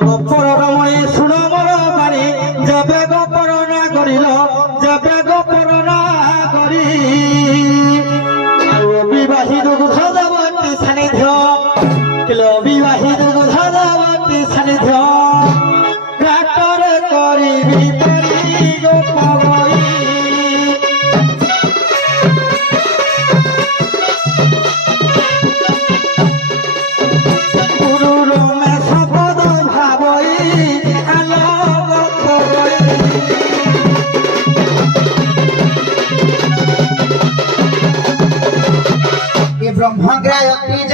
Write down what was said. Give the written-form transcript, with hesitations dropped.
গোপর রমণী শুণ মর বাণী যাবে গোপর না করিল যাবে গোপর না করি বিবাহিত গোধবতী সানিধ্য বিবাহিত গোধবতী সানিধ্য ডাক্তারে করিবি গোপবই ব্রহ্মগ্রায়ত্রী